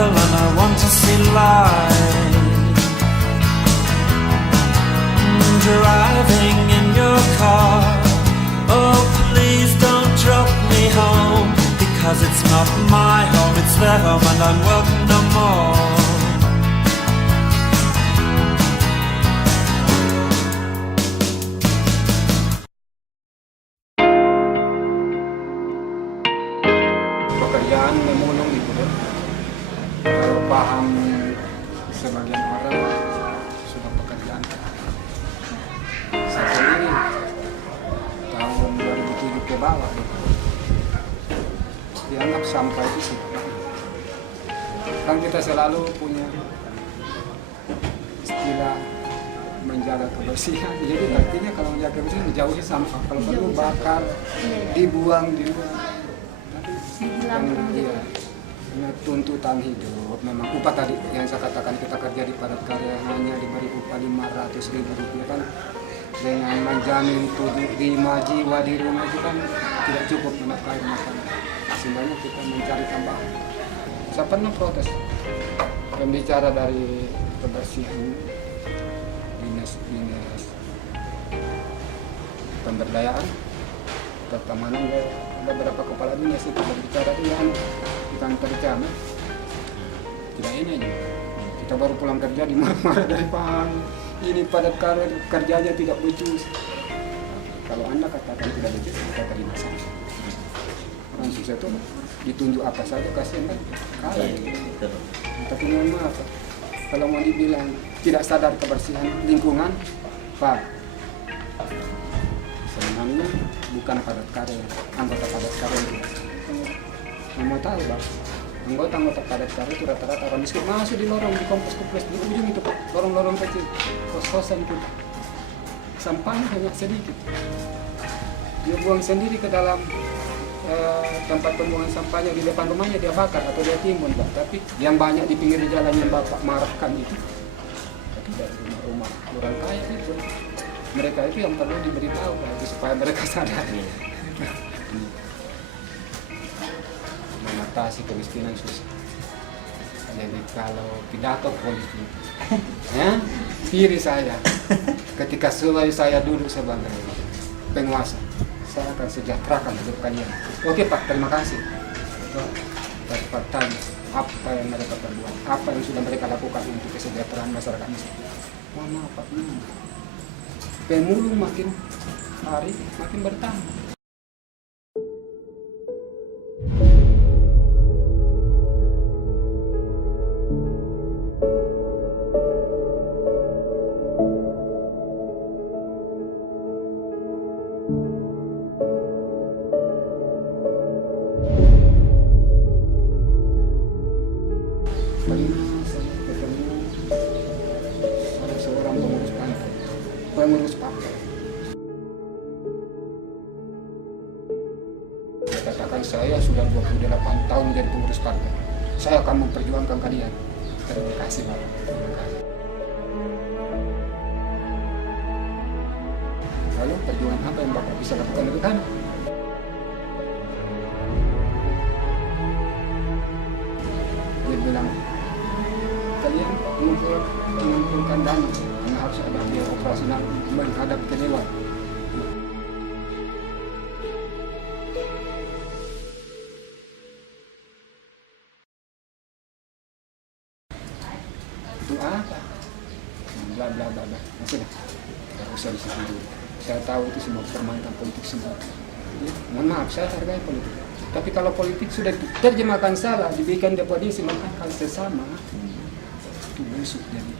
twinkle and I want to see light. Driving in your car, oh please don't drop me home, because it's not my home, it's their home and I'm welcome no more. Pekerjaan memulung gitu kan. Kalau paham sebagian orang sudah pekerjaan. Saya sendiri tahun 2007 ke bawah dianggap sampah itu sih. Kan kita selalu punya istilah menjaga kebersihan. Jadi artinya kalau menjaga kebersihan menjauhi sampah. Kalau perlu bakar, dibuang di luar. Iya, tuntutan hidup memang upah tadi yang saya katakan, kita kerja di padat karya hanya diberi upah Rp500.000 kan, dengan menjamin 5 jiwa di rumah itu kan tidak cukup menafkahi makan. Sebenarnya kita mencari tambahan. Saya pernah protes pembicara dari kebersihan dinas pemberdayaan pertemanan, ada beberapa kepala dinas itu berbicara itu yang di kantor camat. Tidak ini aja, kita baru pulang kerja di marah-marah dari pagi, ini padat karya kerjanya tidak becus. Kalau Anda katakan tidak becus, kita terima saja. Orang susah itu ditunjuk apa saja kasihan kan kalah. Tapi mohon maaf, kalau mau dibilang tidak sadar kebersihan lingkungan, Pak, sebenarnya bukan padat karya, anggota padat karya. Mau tahu Bang, anggota padat karya itu rata-rata orang miskin, masuk di lorong, di kompos di ujung itu Pak, lorong-lorong kecil, kos-kosan itu, sampahnya hanya sedikit. Dia buang sendiri ke dalam tempat pembuangan sampahnya di depan rumahnya, dia bakar atau dia timbun Pak. Tapi yang banyak di pinggir jalan yang Bapak marahkan itu, tapi dari rumah-rumah orang kaya itu. Mereka itu yang perlu diberitahu itu supaya mereka sadar mengatasi kemiskinan susah. Jadi kalau pidato politik, ya, diri saya ketika saya duduk sebagai penguasa, saya akan sejahterakan hidup kalian. Oke Pak, terima kasih. Pak tanya apa yang mereka perbuat, apa yang sudah mereka lakukan untuk kesejahteraan masyarakat miskin. Mohon maaf Pak, pemulung makin hari makin bertambah. Pernah saya ketemu salah seorang pengurus partai. Dia katakan, saya sudah 28 tahun menjadi pengurus partai. Saya akan memperjuangkan kalian. Terima kasih Bapak. Terima kasih. Lalu perjuangan apa yang Bapak bisa lakukan untuk kami? Dia bilang, kalian mengumpulkan dana karena harus ada biaya operasional menghadap ke dewan. Itu apa? Bla bla bla bla. Sudah, tidak usah di situ dulu. Saya tahu itu semua permainan politik semua. Ya, mohon maaf, saya hargai politik. Tapi kalau politik sudah diterjemahkan salah, dibikin deposisi mengakal sesama, itu busuk jadi.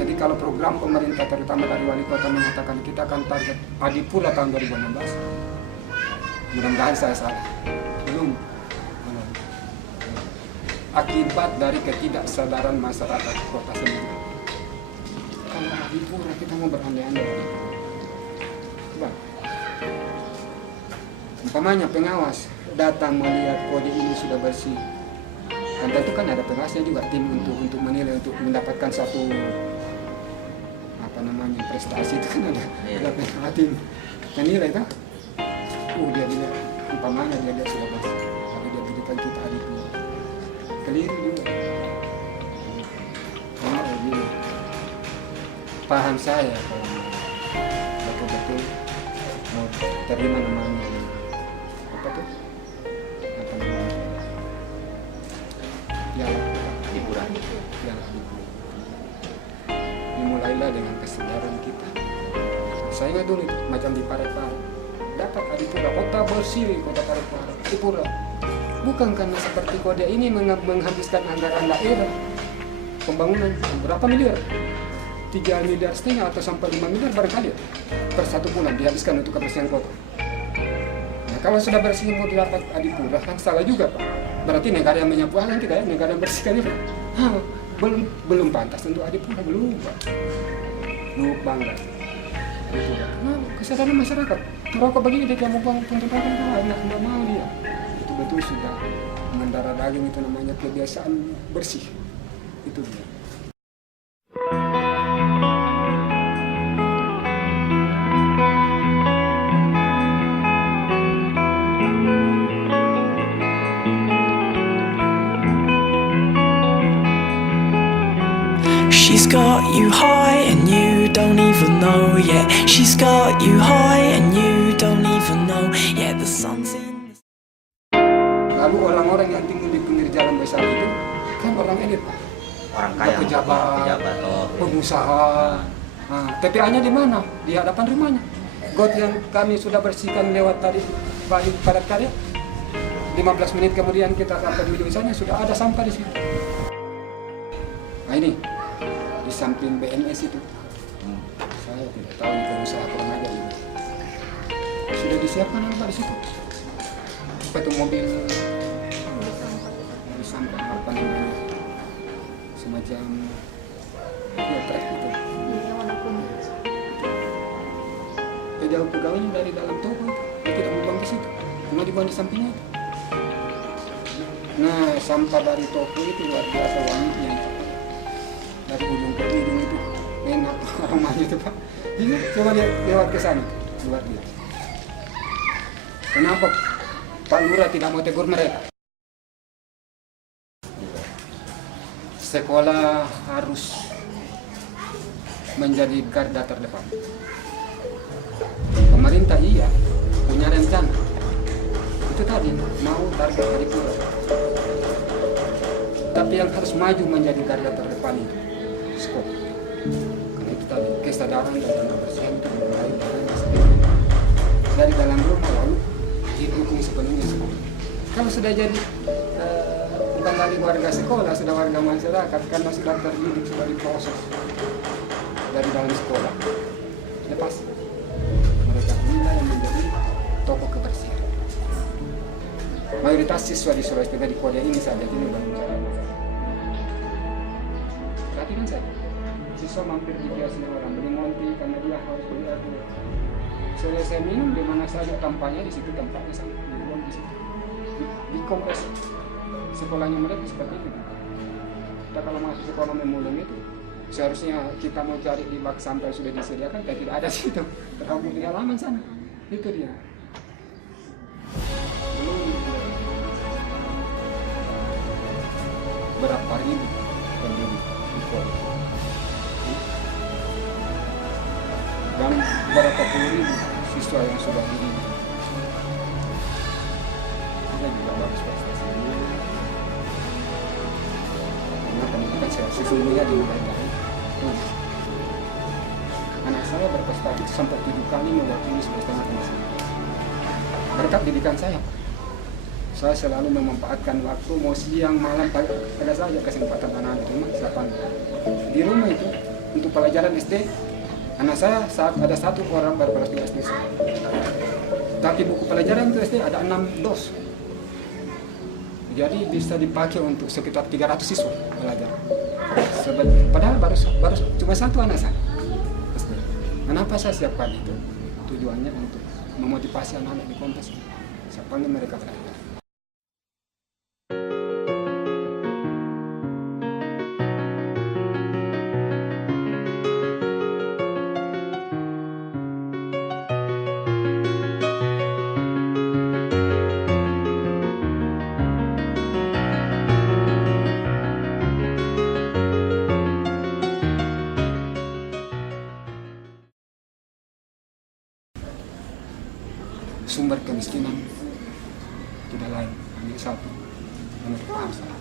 Jadi kalau program pemerintah terutama dari wali kota mengatakan kita akan target Adipura tahun 2016, mudah-mudahan saya salah. Belum. Akibat dari ketidaksadaran masyarakat kota sendiri. Kalau Adipura kita mau berandai-andai. Coba. Umpamanya pengawas, datang melihat kode ini sudah bersih, kan tentu kan ada pengawasnya juga, tim untuk menilai, untuk mendapatkan satu apa namanya prestasi itu kan ada tim menilai kan. Dia bilang umpamanya dia sudah bersih, tapi dia berikan kita adik keliru juga. Karena begini, paham saya kalau betul-betul mau terima namanya apa tuh, apa namanya, hiburan. Dimulailah dengan kesadaran kita. Saya ingat dulu macam di Parepare, dapat Adipura, kota bersih, kota Parepare, Adipura. Bukan karena seperti kode ini menghabiskan anggaran daerah pembangunan berapa miliar, 3,5 miliar atau sampai 5 miliar barangkali per satu bulan dihabiskan untuk kebersihan kota. Nah, kalau sudah bersih mau didapat Adipura kan salah juga Pak. Berarti negara yang menyapu kan tidak ya, negara yang bersihkan itu. Belum pantas untuk Adipura, belum Pak. Lu bangga. Nah, kesadaran masyarakat. Merokok begini dia mau buang tuntutan kan nggak mau dia. Itu betul sudah mendarah daging, itu namanya kebiasaan bersih. Itu dia. She's got you high and you don't even know yet. She's got you high and you don't even know yet. The sun's in. Lalu orang-orang yang tinggal di pinggir jalan besar itu kan orang elit Pak. Orang kaya, pejabat, pengusaha. Nah, TPA-nya di mana? Di hadapan rumahnya. Got yang kami sudah bersihkan lewat tadi padat karya. 15 menit kemudian kita sampai di ujung sana sudah ada sampah di situ. Nah ini di samping BNS itu, saya tidak tahu ini pengusaha kurang aja ini. Sudah disiapkan apa di situ? Apa itu mobil sampah apa namanya? Semacam ya truk itu. Jauh pegawainya dari dalam toko itu, dia tidak membuang di situ, cuma dibuang di sampingnya itu. Nah, sampah dari toko itu luar biasa wanginya. Dari ujung ke ujung itu enak aromanya itu Pak. Ini coba lihat lewat ke sana, luar biasa. Kenapa Pak Lurah tidak mau tegur mereka? Sekolah harus menjadi garda terdepan. Pemerintah iya punya rencana. Itu tadi mau target Adipura. Tapi yang harus maju menjadi garda terdepan itu sekolah. Karena itu tadi kesadaran tentang kebersihan itu mulai dari dalam rumah, lalu didukung sepenuhnya sekolah. Kalau sudah jadi bukan lagi warga sekolah, sudah warga masyarakat, karena sudah terdidik, sudah diproses dari dalam sekolah, lepas mereka mulai menjadi tokoh kebersihan. Mayoritas siswa di Sulawesi Tengah di kode ini saja ini baru menjadi masalah. Perhatikan saja, siswa mampir di kiosnya orang beli monti karena dia harus beli air. Selesai minum di mana saja tampaknya di situ, tempatnya sama dibuang di situ. Di kompres sekolahnya mereka seperti itu. Kita kalau masuk sekolah memulung itu, seharusnya kita mau cari di bak sampah sudah disediakan, tapi tidak ada di situ. Terhubung di halaman sana. Itu dia. Berapa ribu penduduk di kota dan berapa puluh ribu siswa yang sudah dididik. Ini juga bagus prestasi ini. Karena pendidikan sesungguhnya dimulai dari anak saya berprestasi sampai 7 kali mewakili Sulawesi Tengah Tenggara. Berkat didikan saya selalu memanfaatkan waktu, mau siang, malam, pagi, ada saja kesempatan anak-anak di rumah, silakan. Di rumah itu, untuk pelajaran SD, anak saya saat ada 1 orang baru kelas 2 SD. Tapi buku pelajaran itu SD ada 6 dos. Jadi bisa dipakai untuk sekitar 300 siswa belajar. Padahal baru cuma 1 anak saya. Kenapa saya siapkan itu? Tujuannya untuk memotivasi anak-anak di kontes. Saya panggil mereka belajar. Sumber kemiskinan tidak lain, hanya satu, menurut paham saya,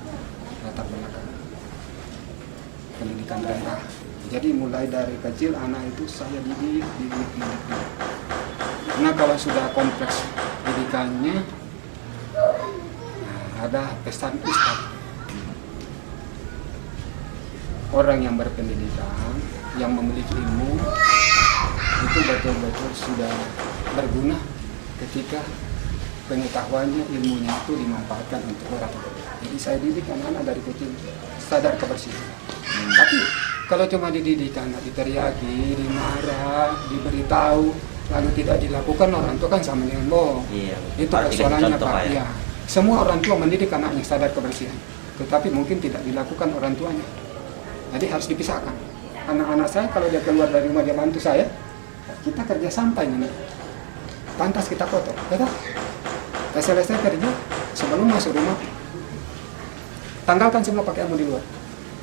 latar belakang pendidikan rendah. Jadi mulai dari kecil anak itu saya didik. Karena kalau sudah kompleks didikannya, ada pesan ustaz. Orang yang berpendidikan, yang memiliki ilmu, itu betul-betul sudah berguna ketika pengetahuannya, ilmunya itu dimanfaatkan untuk orang. Jadi saya didik anak-anak dari kecil sadar kebersihan. Tapi kalau cuma dididik anak diteriaki, dimarah, diberitahu, lalu tidak dilakukan, orang tua kan sama dengan bohong. Iya, Itu persoalannya Pak. Ya. Semua orang tua mendidik anaknya sadar kebersihan, tetapi mungkin tidak dilakukan orang tuanya. Jadi harus dipisahkan. Anak-anak saya kalau dia keluar dari rumah dia bantu saya, kita kerja sampai nih. Pantas kita kotor, betul? Kita selesai kerja, sebelum masuk rumah, tanggalkan semua pakaianmu di luar,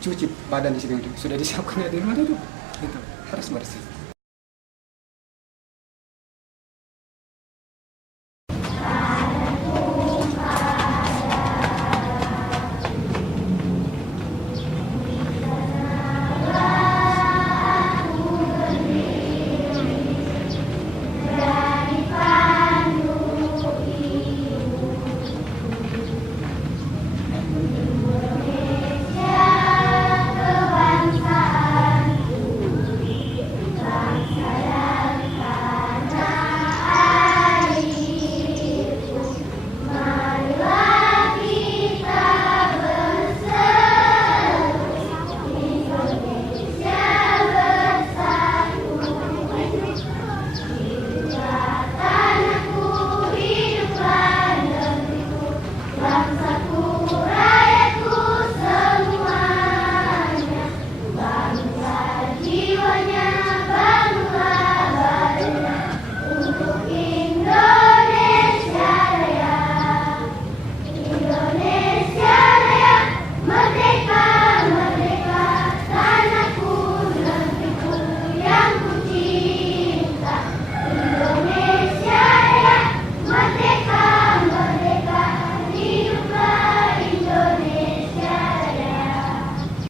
cuci badan di sini, sudah disiapkan di rumah itu harus bersih.